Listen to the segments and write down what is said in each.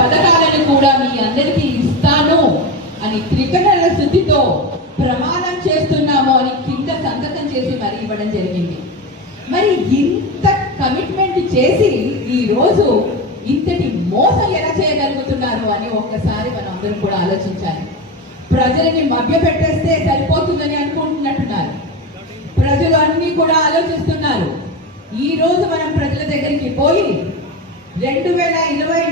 పథకాలను కూడా మీ అందరికీ ఇస్తాను అని త్రికరణ శుద్ధితో ప్రమాణం చేస్తున్నాము అని కింద సంతకం చేసి మరి ఇవ్వడం జరిగింది. మరి ఇంత కమిట్మెంట్ చేసి ఈ రోజు ఇంతటి మోసం ఎలా చేయగలుగుతున్నారు అని ఒక్కసారి మనం అందరం కూడా ఆలోచించాలి. ప్రజలని మభ్య పెట్టేస్తే సరిపోతుందని అనుకుంటున్నట్టున్నారు. ప్రజలు అన్ని కూడా ఆలోచిస్తున్నారు. ఈ రోజు మనం ప్రజల దగ్గరికి పోయి రెండు వేల ఇరవై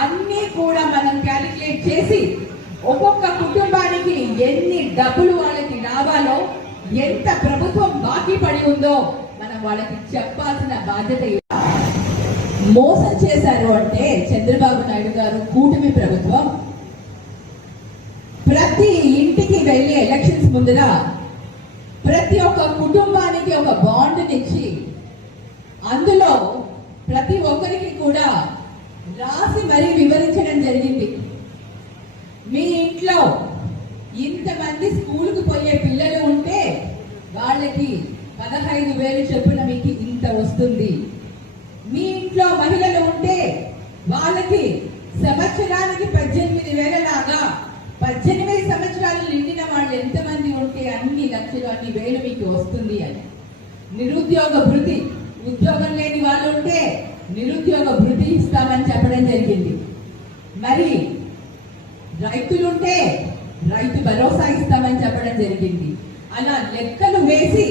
అన్ని కూడా మనం క్యాలిక్యులేట్ చేసి ఒక్కొక్క కుటుంబానికి ఎన్ని డబ్బులు వాళ్ళకి రావాలో ఎంత ప్రభుత్వం బాకీ పడి ఉందో మనం వాళ్ళకి చెప్పాల్సిన బాధ్యత మోసం చేశారు అంటే చంద్రబాబు నాయుడు గారు కూటమి ప్రభుత్వం. ప్రతి ఇంటికి వెళ్ళి ఎలక్షన్స్ ముందర ప్రతి ఒక్క కుటుంబానికి ఒక బాండ్నిచ్చి అందులో ప్రతి ఒక్కరికి కూడా రాసి మరీ వివరించడం జరిగింది. మీ ఇంట్లో ఇంతమంది స్కూల్కి పోయే పిల్లలు ఉంటే వాళ్ళకి పదహైదు వేలు చొప్పున మీకు ఇంత వస్తుంది. మీ ఇంట్లో మహిళలు ఉంటే వాళ్ళకి సంవత్సరానికి పద్దెనిమిది వేల లాగా పద్దెనిమిది సంవత్సరాలు నిండిన వాళ్ళు ఎంతమంది ఉంటే అన్ని లక్షలు అన్ని వేలు మీకు వస్తుంది అని. నిరుద్యోగ భృతి ఉద్యోగం లేని వాళ్ళు ఉంటే నిరుద్యోగ భృతి ఇస్తామని చెప్పడం జరిగింది మరి రైతులుంటే రైతు భరోసా ఇస్తామని చెప్పడం జరిగింది. అలా లెక్కలు వేసి